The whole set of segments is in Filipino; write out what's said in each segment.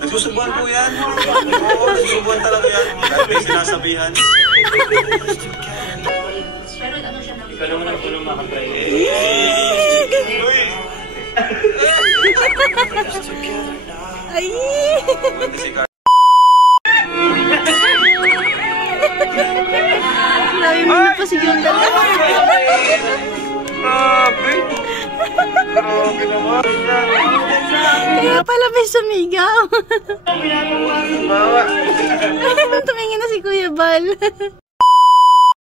Nagsusubuan po yan. Oo, nagsusubuan talaga yan. Kahit may sinasabihan. Ikaw naman ang tulong makapray. Ay! Labi mo na pa si Ganda. Grabe! Grabe naman! Kaya pala may sumigaw. Tumingin na si Kuya Bal.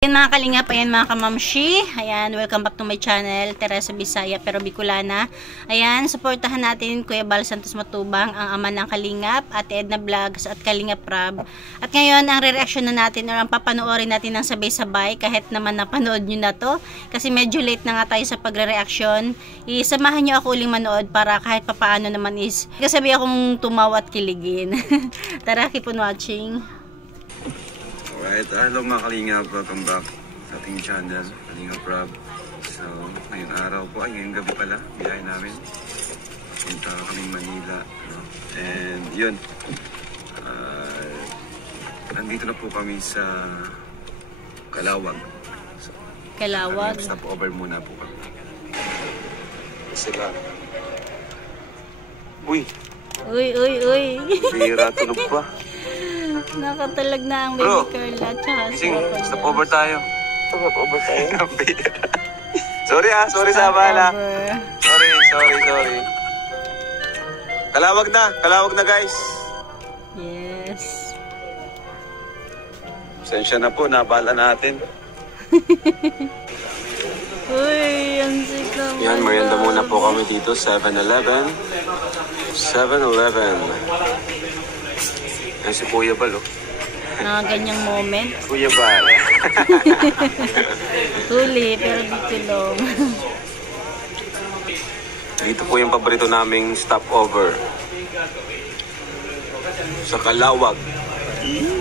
Ayan mga kalingap, ayan mga kamamshi. Ayan, welcome back to my channel, Teresa Bisaya pero Bicolana. Ayan, supportahan natin Kuya Bal Santos Matubang, ang ama ng Kalingap, Ate Edna Vlogs at Kalingap Rab. At ngayon, ang re-reaction na natin or ang papanoorin natin ng sabay-sabay, kahit naman napanood nyo na to, kasi medyo late na nga tayo sa pagre-reaction. Isamahan nyo ako uling manood para kahit papaano naman is kasabi akong tumawa at kiligin. Tara, keep on watching. Alright, hello mga Kalingap, welcome back sa ating channel, Kalingap Rab. So, ngayong araw po, ay ngayong gabi pala, biyahe namin. Punta kaming Manila. And yun, nandito na po kami sa Calawag. So, Calawag? Stop over muna po kami. Kasi ba? Uy! Uy, uy, uy! Bira, tulog pa. Nakatalag na ang baby Carla at saka stop over tayo. Stop over tayo. Sorry sorry sa abala. Sorry. Kalawag na guys. Yes. Pasensya na po, nabala natin. Uy, ang sick naman. Yan, merienda muna po kami dito, 7-Eleven. Yan si Kuya Bal, oh. Ganyang moment. Kuya Bal. Huli, pero dito lang. Dito po yung paborito naming stopover. Sa Calawag.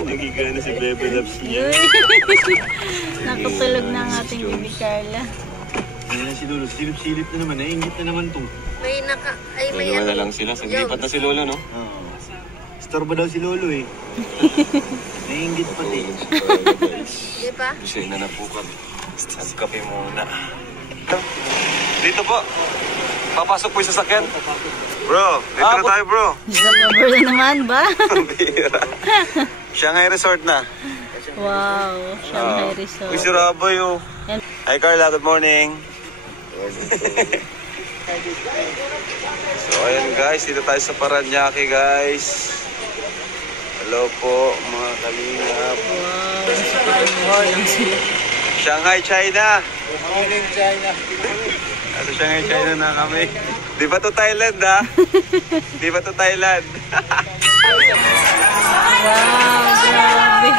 Nagigana si Bebe Labs niya. Nakatulog na ang ating baby Carla. Ayan na si Lolo. Silip-silip na naman. Naingit na naman to. May Dalawa na lang sila. Saglipat na si Lolo, no? Oo. Storbo daw si Lolo eh. Nainggit pati. Di ba? Gising na po kami. Nagkape muna. Dito po. Papasok po yung sasakyan. Bro, dito na tayo bro. Stopover na naman ba? Shanghai Resort na. Wow, Shanghai Resort. Uy, si Raboy oh. Hi Carla, good morning. So ayan guys, dito tayo sa Paranaque guys. Hello po mga Kalingap. Wow, lang sila. Shanghai, China. Good morning, China. Sa Shanghai, China na kami. Di ba to Thailand ha? Di ba to Thailand? Wow, grabe.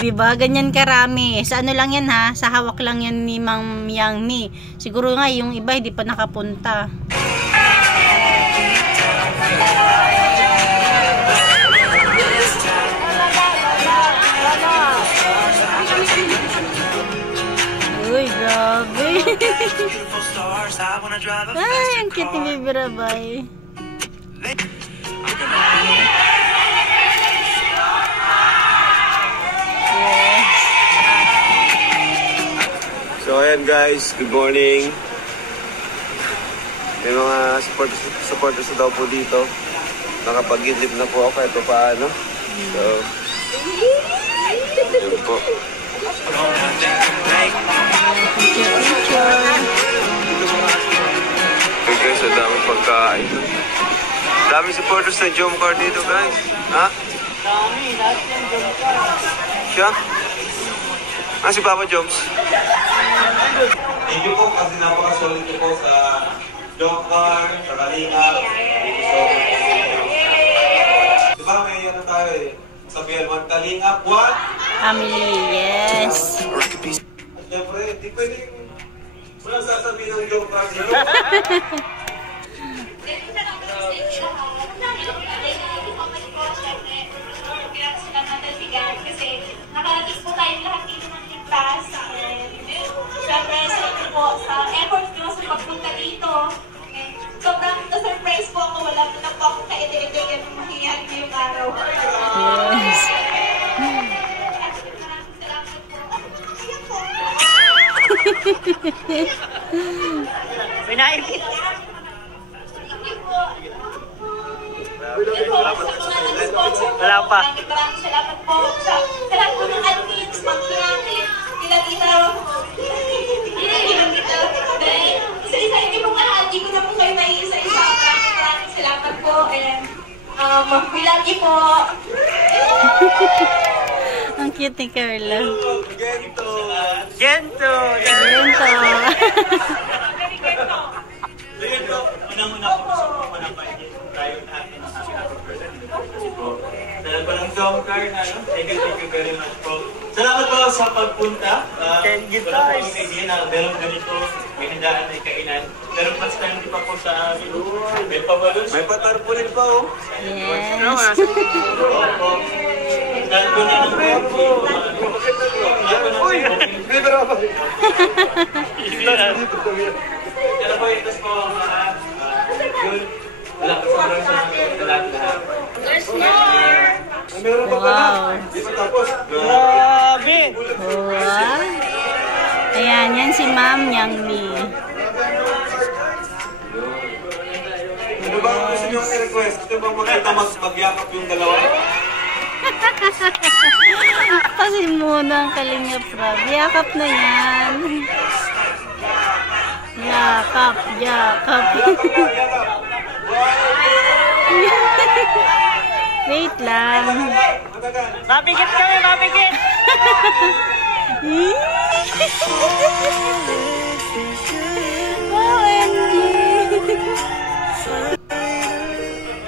Diba? Ganyan karami. Sa ano lang yan ha? Sa hawak lang yan ni Mang Yang Mi. Siguro nga yung iba hindi pa nakapunta. Uy, grabe. Ay, ang cute ni Baby Rabay. So ayan guys, good morning. May mga supporters na daw po dito. Nakapag-idlip na po ako kahit pa paano. So, yun po. Okay guys, ang daming pagkain. Daming supporters ng Jomcar dito guys. Ha? Dami, lahat yan, Jomcar. Siya? Ah, si Papa Joms. Thank you po kasi napaka-solid po sa Jomcar, sa Kalingap. Thank you so much. Diba may ano tayo eh? Sabihan, one Kalingap, one? Family, yes. At syempre, di pwedeng walang sasabihin ng Jomcar dito. Kasi nakarating po tayo lahat dito ng ligtas. Siyempre, sa ito po, sa effort nyo sa pagpunta dito. So, Pinaipit. Wala pa. Maraming salamat po sa lahat po ng admins, mag-kinakit, kila-kita. Isa-isa, hindi po lahat, hindi ko na po kayo naiisa-isa. Maraming salamat po. And, we love you po. Ang cute ni Carla. Gento. Gento. Gento. Unang-una po gusto ko manapahin tayo lahat ng happy birthday po. Dahil pa ng jump card, thank you very much po. Salamat po sa pagpunta. Thank you guys. Wala po idea na meron ganito, may handaan na ikainan. Pero mas time di pa po sa amin. May pabalus. May patarpulin pa oh. Yes. Dahil ko na ng po. Uy! Dito na ba? Pero po, itas po ang mga yun. Wala ko sobrang sa lahat. There's more! Meron pa pala. Di pa tapos. Grabe! Wow. Ayan, yan si Ma'am Yang Mi. Ano ba ang gusto nyo i-request? Ito bang makita magyakap yung dalawa? Kasi muna ang Kalingap Rob. Yakap na yan. Yakap. Wait lang. Mapikit kami, mapikit! OMG.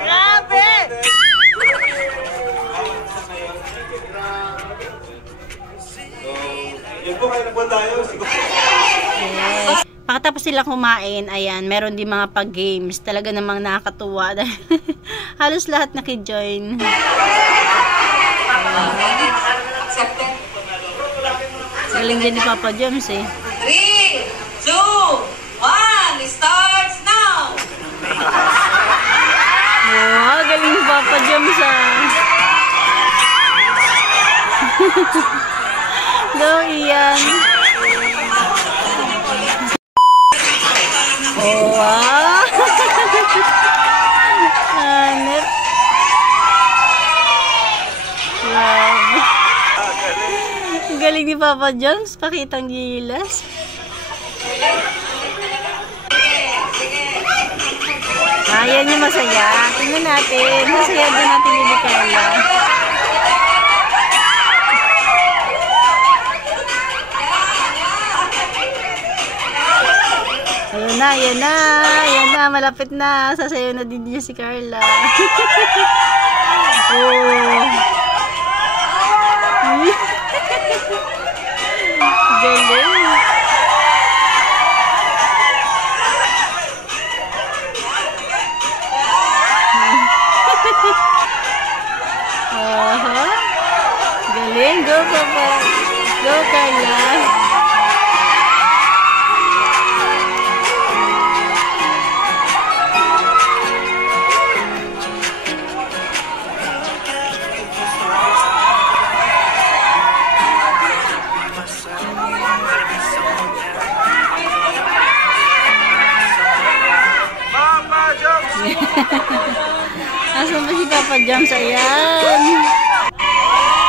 Grabe! Yun po kayo nagpunta tayo. Yes. Pagkatapos sila kumain, ayan, meron din mga pag-games. Talaga namang nakakatuwa. Halos lahat nakijoin. Galing din ni Papa James eh. 3, 2, 1, starts now! Wow, galing ni Papa James ah. Go, Ian. Oh, wow. Hanep. Love. Galing ni Papa Jones. Pakitang gilas. Ayan yung masaya. Tingnan natin. Masaya din natin ni Carla. Ayan na, malapit na. Sasayaw na din niya si Carla. Oh. Galing. Galing, go Papa. Go Carla. Asan ba si Papa Joms? Ayan.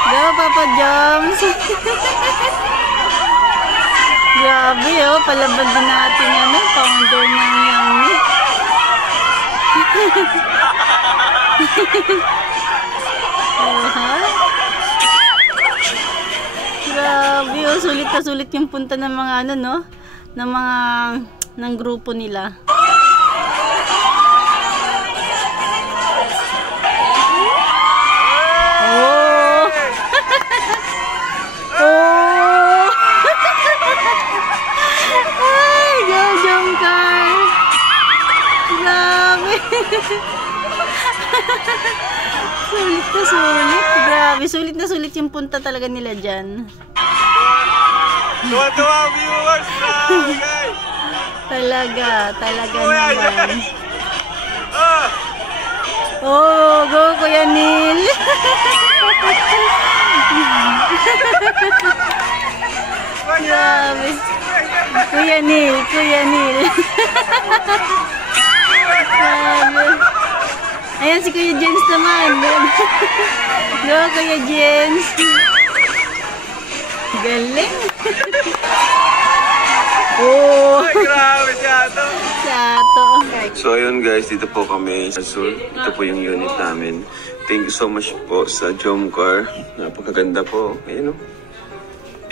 Go, Papa Joms. Grabe, oh. Palaban din natin yan. Founder ng Yummy. Grabe, oh. Sulit na sulit yung punta ng mga ano, no? Ng mga ng grupo nila. Sulit na sulit. Grabe, sulit na sulit yung punta talaga nila dyan. Tuwa-tuwa viewers na guys! Talaga naman. Oh, go Kuya Neil! Grabe. Kuya Neil. Grabe. Ayan si Kuya Jens naman. Go, Kuya Jens. Galing. Oh. Ay, grabe siya ito. Sato. So ayun guys, dito po kami sa Azul. Ito po yung unit namin. Thank you so much po sa Jomcar. Napakaganda po. Ayan o.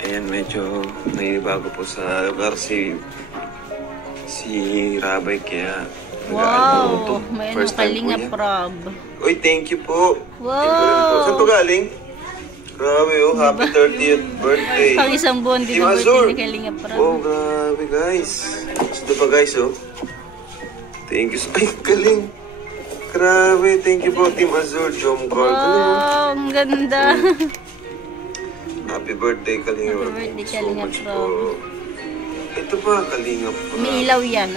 Ayan, medyo naibago po sa lugar si Rabay kaya Wow, may ano Kalinga po Prab. Uy, thank you po. Wow. Thank you rin po. Saan po galing? Grabe oh, happy 30th birthday. Pang isang buwan din Team ang Azul. birthday ni Kalinga Prab. Oh, grabe guys. Ito pa guys oh. Thank you. Ay, galing. Grabe, thank you po Team Azul, Jomcar. Wow, ang ganda. Happy birthday, Kalinga. Happy birthday, So Kalinga much Prab. po. Ito pa, Kalinga po. Umiilaw yan.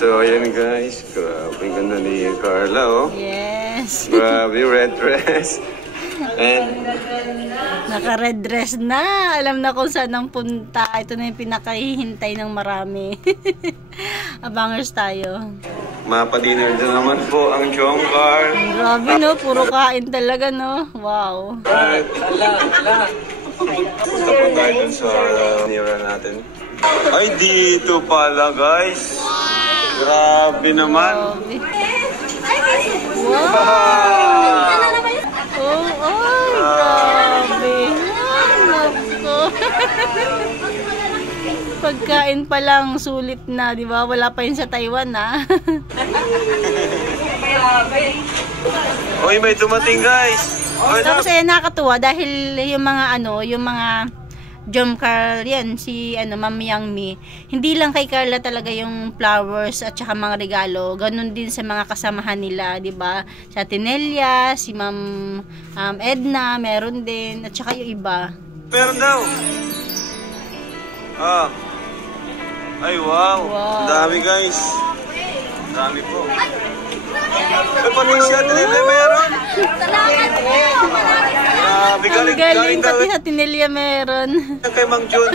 So, ayan guys. Grabe, ganda ni Carla, oh. Yes. Grabe, red dress. And, Naka-red dress na. Alam na kung saan ang punta. Ito na yung pinakahihintay ng marami. Abangers tayo. mapa-dinner din naman po ang Jomcar. Grabe no, puro kain talaga no. Wow. Right. Punta po tayo dun sa nira natin. Ay, dito pala guys. Grabe naman. Wow. Grabe. Nako. Pagkain pa lang sulit na, di ba? Wala pa yun sa Taiwan, ha? Uy, may dumating guys. Oy, Tapos nakakatuwa dahil yung mga Jomcar yan, si Ma'am Yang Mi. Hindi lang kay Carla talaga yung flowers at saka mga regalo. Ganun din sa mga kasamahan nila, 'di ba? Sa Tinelia, si Ma'am Edna, meron din at saka yung iba. meron daw. Ah. Ay, wow. Wow. Ang dami guys. Ang dami po. Ay, pati siya Tinelia meron. Galing pati sa Tinelia meron. Kay Mang Jun.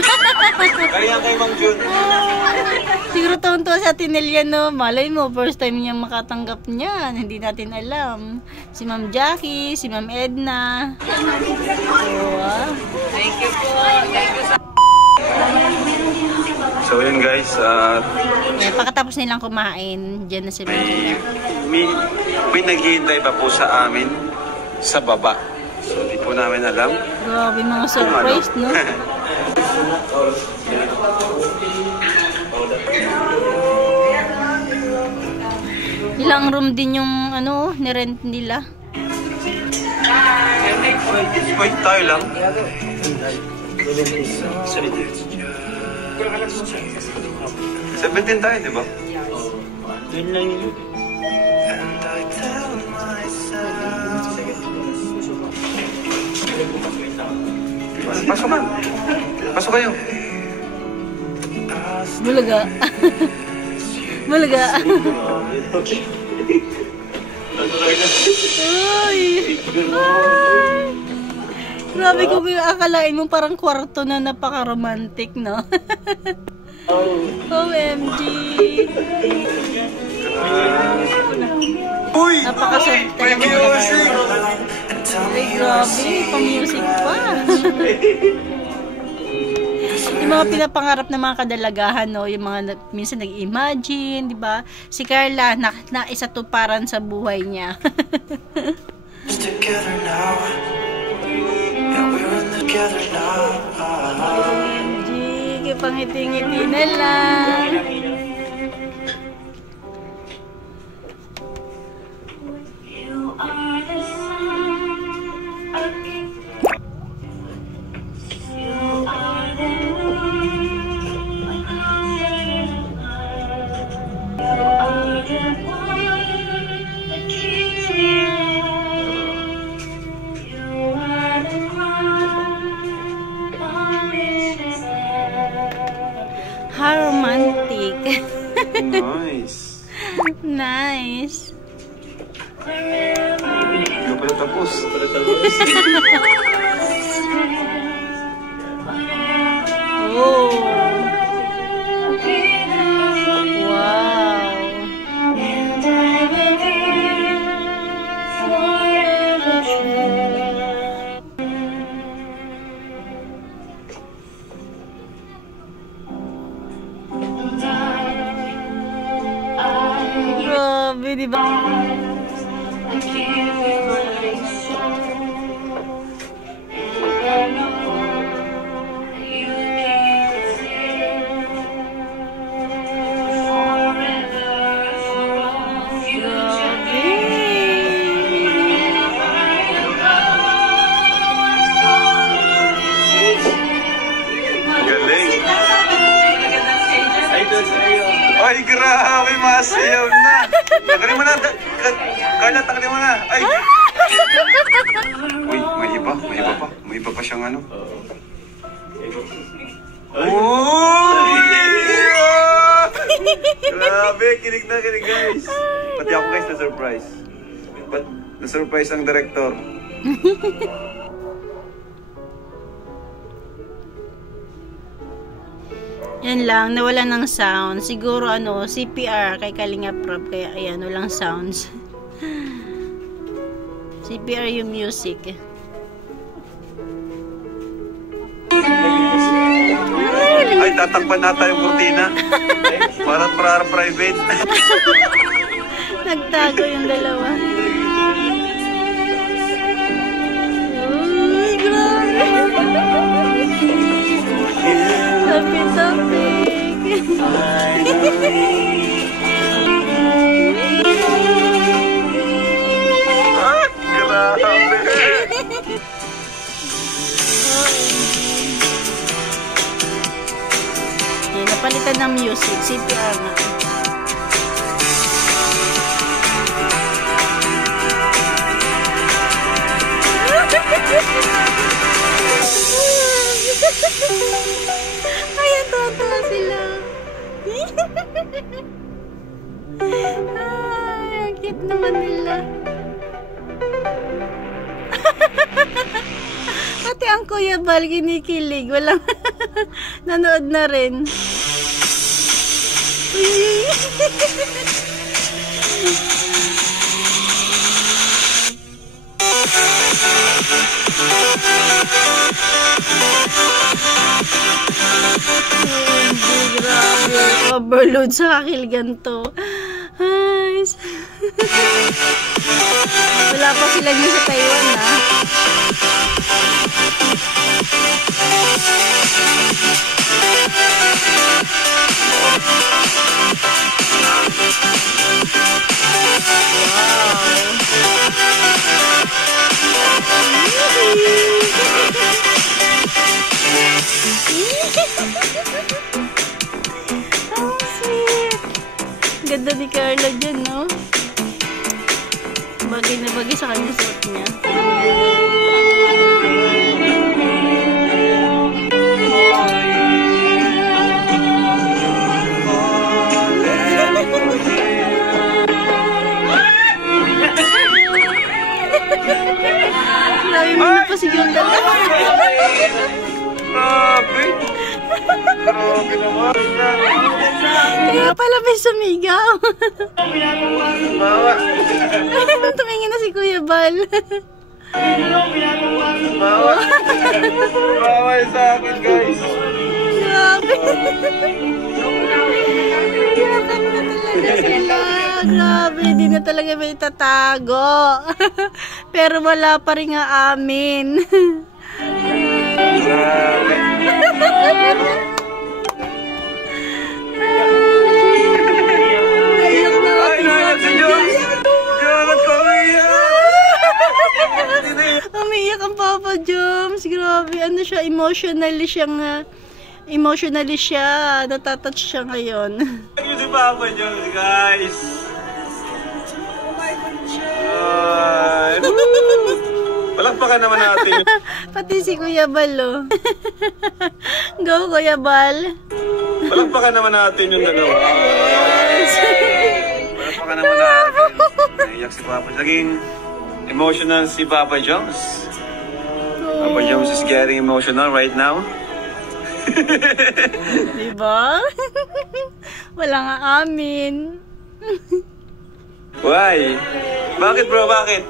Kaya kay Mang Jun. Siguro tuwan-tuwa sa Tinelia, no? Malay mo, first time niya makatanggap niyan. Hindi natin alam. Si Ma'am Jackie, si Ma'am Edna. Wow. Thank you po. Thank you so So yun guys, Pagkatapos nilang kumain, dyan na sila. may naghihintay pa po sa amin sa baba. So di po namin alam. Grabe mga surprise, no? Ilang room din yung nirent nila. Wait, tayo lang. 17 tayo, di ba? Yun lang yun. Pasok ka. Pasok kayo. Bulaga. Bulaga. Uy. Grabe ko akalain mo parang kwarto na napaka-romantic, no? OMG. Uy! Napakasente. May music! Ay, grabe. Pa-music pa. Yung mga pinapangarap ng mga kadalagahan, no? Yung mga minsan nag-imagine, di ba? Si Carla, na isa tuparan sa buhay niya. Together now. Yeah, we're together now. Sige, pangiti-ngiti na lang. How romantic. Nice. Nice. Hindi ko pala tapos. di ba? Ay, grabe, masayaw na. Tanggalin mo na. Carla, tanggalin mo na. Ay. Uy, may iba pa. May iba pa siyang ano. Uy! Grabe, kinig na kinig guys. Pati ako guys na-surprise. Na-surprise ang director. Yan lang, nawala ng sound. Siguro ano, CPR kay Kalinga Prab. Kaya ayan, walang sounds. CPR yung music. Ay, tatakpan nata yung kurtina. Para private. Nagtago yung dalawa. Uy, grabe. Topic. Grabe. Napalitan ng music, CPR na. Ayan, tatawa sila. Ay, ang cute naman nila. Pati ang Kuya Bal kinikilig. Walang nanood na rin. Grabe. Overload sa kakilgan to. Ay. Wala pa sila niyo sa Taiwan, ha? Ganda ni Carla dyan, no? Bagay na bagay sa kanya suot niya. Grabe mo na pa si Ganda. Grabe. Grabe naman. Kaya pala may sumigaw. Bawa. Tumingin na si Kuya Bal. Bawa. Bawa sa akin, guys. Grabe. Iyakan na talaga sila. Grabe, di na talaga may tatago. Pero wala pa rin nga amin. Grabe. Umiyak ang Papa Joms. Grabe, ano siya, emotionally siya, natatouch siya ngayon. Thank you si Papa Joms, guys. Palakpakan naman natin. Pati si Kuya Bal, oh. Go, Kuya Bal. Palakpakan naman natin yung dalawa. Palakpakan naman natin. Naiyak si Papa. Naging emotional si Papa Joms. Papa Joms is getting emotional right now. Diba? Wala nga amin. Why? Bakit bro? Bakit?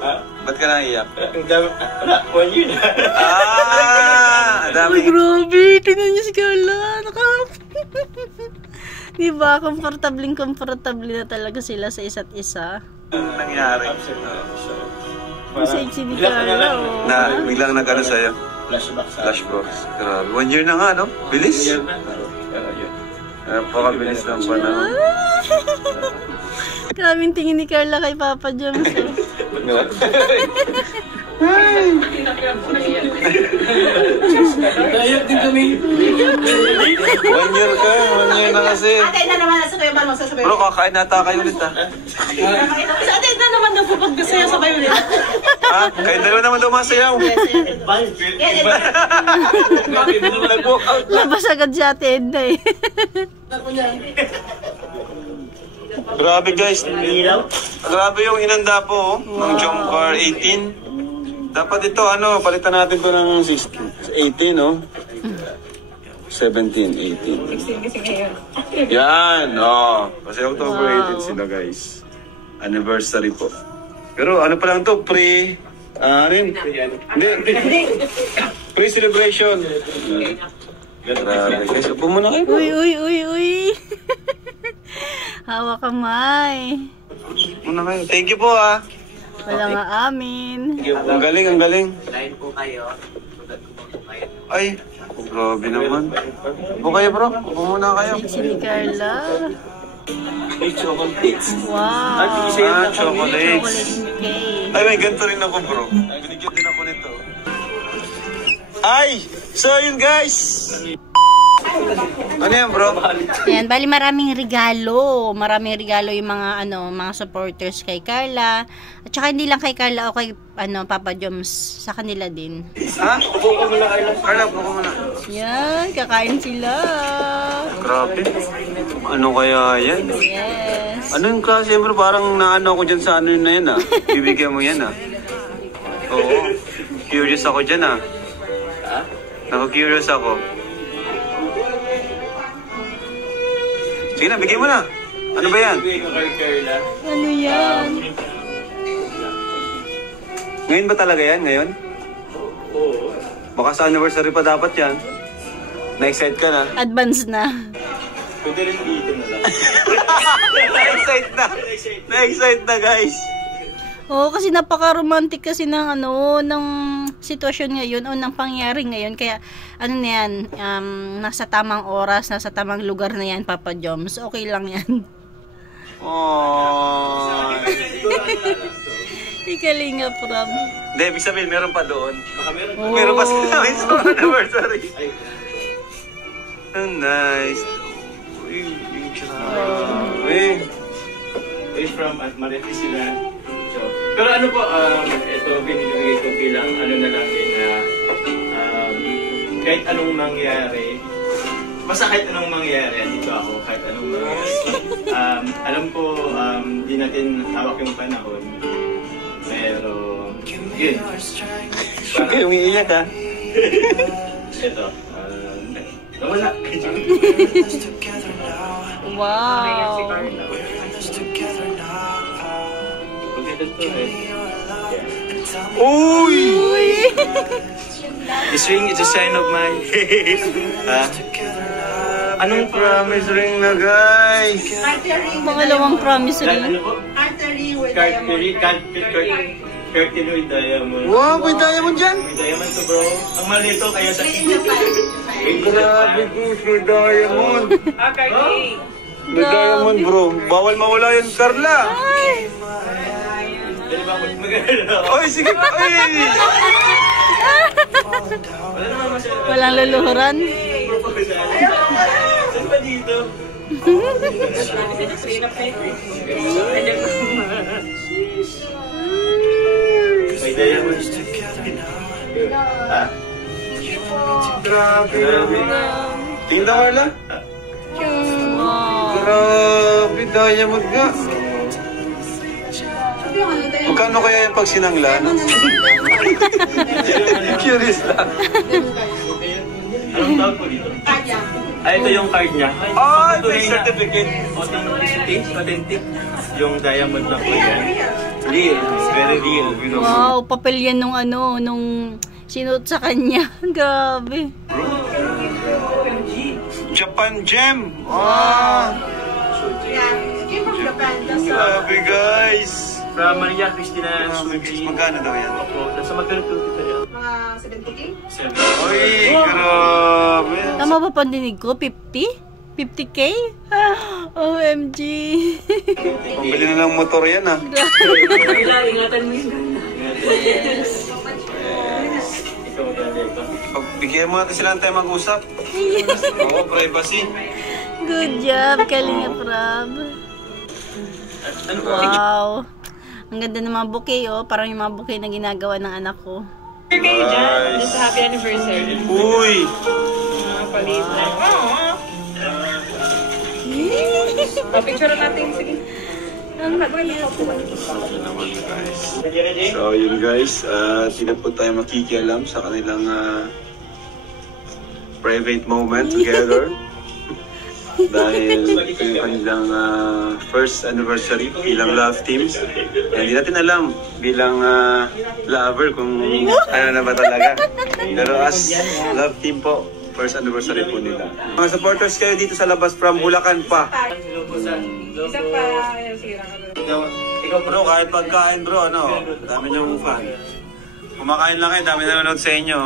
Ba't ka naiyak? Wala, 1 year na. Ah! Ay, Dami. grabe. Tingnan niyo si Carla. Diba? Komportable na talaga sila sa isa't isa. Nangyari. Kasi si Carla, oh. Na, biglang nag-ano sa'yo? Flashbacks. Grabe. 1 year na nga, no? Bilis? Napakabilis ng panahon. Grabing tingin ni Carla kay Papa Joms. Dayap din kami. 1 year ka, 1 year na kasi. Ate na naman nasa kayo ba masasabi? Bro, kakain nata kayo ulit ha. Ate na naman daw po pag gusto niya sabay ulit. Ha? Kayo dalawa naman daw masayaw. Nag-walk out. Labas agad si Ate Edna eh. Grabe guys. Grabe yung hinanda po, ng Jomcar 18. Dapat ito, ano, palitan natin to ng 18, no? 17, 18. Yan, oh. Kasi October 18 sila, guys. Anniversary po. Pero ano pa lang to, ano yun? Hindi. Pre-celebration. Grabe, guys. Upo muna kayo. Uy. Hawak kamay. Muna kayo. Thank you po, ah. Wala nga amin. Ang galing, ang galing. Lain po kayo. Ay, grabe naman. Upo kayo, bro. Upo muna kayo. Si ni Carla. May chocolates. Wow. Chocolates. Chocolate cake. Ay, may ganito rin ako, bro. Binigyan din ako nito. Ay! So, yun, guys! Ano yan, bro? Ayan, bali maraming regalo. Maraming regalo yung mga, mga supporters kay Carla. At saka hindi lang kay Carla o kay, Papa Joms. Sa kanila din. Ha? Upo ko muna, Carla. Carla, upo ko muna. Yan, kakain sila. Grabe. Ano kaya yan? Yes. Ano yung klase, bro? Parang naano ako dyan sa ano na yan, ah. Bibigyan mo yan, ah. Oo. Curious ako dyan, ah. Nako-curious ako. Sige na, bigyan mo na. Ano ba yan? Ano yan? Ngayon ba talaga yan? Ngayon? Oo. Baka sa anniversary pa dapat yan. Na-excite ka na. Advance na. Pwede rin dito na lang. Na-excite na. Na-excite na, guys. Oo, kasi napaka-romantic kasi ng ng sitwasyon ngayon o ng pangyari ngayon. Kaya, na yan, nasa tamang oras, nasa tamang lugar na yan, Papa Joms. Okay lang yan. Aww. Ikalinga, Prab. Hindi, ibig sabihin, meron pa doon. Baka meron. Oh. Meron pa sila namin sa anniversary. Oh, nice. Uy, grabe. It's from Marifi sila. So, pero ano po, ito binibigay ko bilang na lang din na kahit anong mangyari, basta kahit anong mangyari, dito ako, kahit anong mangyari. Alam ko, di natin hawak yung panahon, pero yun. Huwag kayong iiyak, ha? Ito, nawala. Wow. Uy! This ring is a sign of my Anong promise ring na, guys? Pangalawang promise ring. ano po? Curtain with diamond. Wow, may diamond dyan? May diamond to, bro. Ang malito kaya sa Grabe ko, may diamond. May diamond, bro. Bawal mawala yun, Carla. Dali ba ako mag-alala? Oy, sige. Oy! Wala naman masyadong. Walang luluhuran. Saan ba dito? May diamond. Grabe. Tingnan, Carla. Wow. Grabe, diamond nga. Magkano kaya yung pag sinangla? Curious lang. Anong tawag po dito? Ito yung card niya. Ay, may certificate. Authentic. Yung diamond na po yan. Real. Very real. Wow, papel yan nung sinuot sa kanya. Grabe. Japan Gem. Wow. Grabe guys. From Maria Cristina Suji. Magkano daw yan? Opo, nasa magkano ito yan? Mga 70K? Uy, grabe. Tama ba pandinig ko? 50? 50K? OMG. Pambili na ng motor yan ah. Ingatan mo yun. Pagbigyan mo natin sila ng tayo mag-usap. Oo, privacy. Good job, Kalinga Prab. Wow. Ang ganda ng mga bouquet, oh. Parang yung mga bouquet na ginagawa ng anak ko. Kayo dyan. Sa happy anniversary. Uy! Palit na. Picture natin. Sige. Ang cute. Naman guys. So yun guys, hindi na po tayo makikialam sa kanilang private moment together. Dahil ito yung kanilang first anniversary bilang love teams. Hindi natin alam bilang lover kung ano na ba talaga. Pero as love team po, first anniversary po nila. Mga supporters kayo dito sa labas from Bulacan pa. Isa pa. Ikaw bro, kahit pagkain bro, ano, dami niyong fan. Kumakain lang kayo, dami nanonood sa inyo.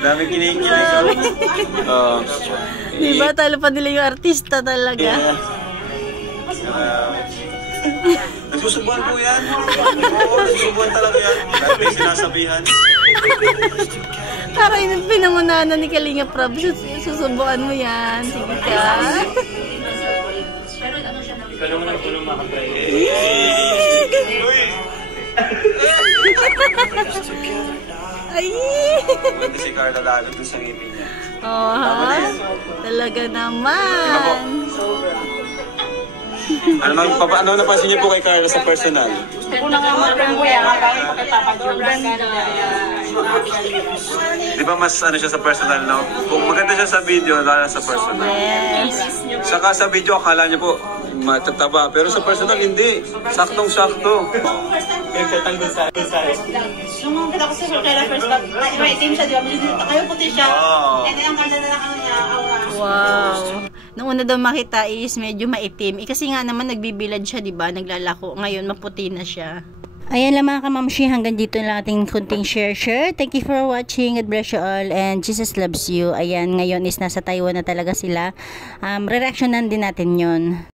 Dami kinikilig. Diba? Talo pa nila yung artista talaga. Nagsusubuan po yan. Oo, nagsusubuan talaga yan. Dahil may sinasabihan. Parang yung pinangunahan na ni Kalinga Prab. Susubukan mo yan. Sige ka. Ikaw naman ang punong makapay. Ay! Hindi si Carla lalo dun sa ngipin niya. Oh, ha? Talaga naman. Ano napansin niyo po kay Carla sa personal? Di ba mas ano siya sa personal, no? Kung maganda siya sa video, lalo sa personal. Yes. Saka sa video, akala niyo po matataba. Pero sa personal, hindi. Saktong-sakto. Nagtatanggol sa Nung kita ko sa Sortera first back, may team siya, di ba? Kayo puti siya. Oo. And then, ang ganda na lang ano niya, aura. Wow. Nung una daw makita is medyo maitim. Kasi nga naman nagbibilad siya, di ba? Naglalako. Ngayon maputi na siya. Ayan lang mga kamamshi, hanggang dito lang ating kunting share. Thank you for watching. God bless you all and Jesus loves you. Ayan, ngayon is nasa Taiwan na talaga sila. Re-reactionan din natin yon.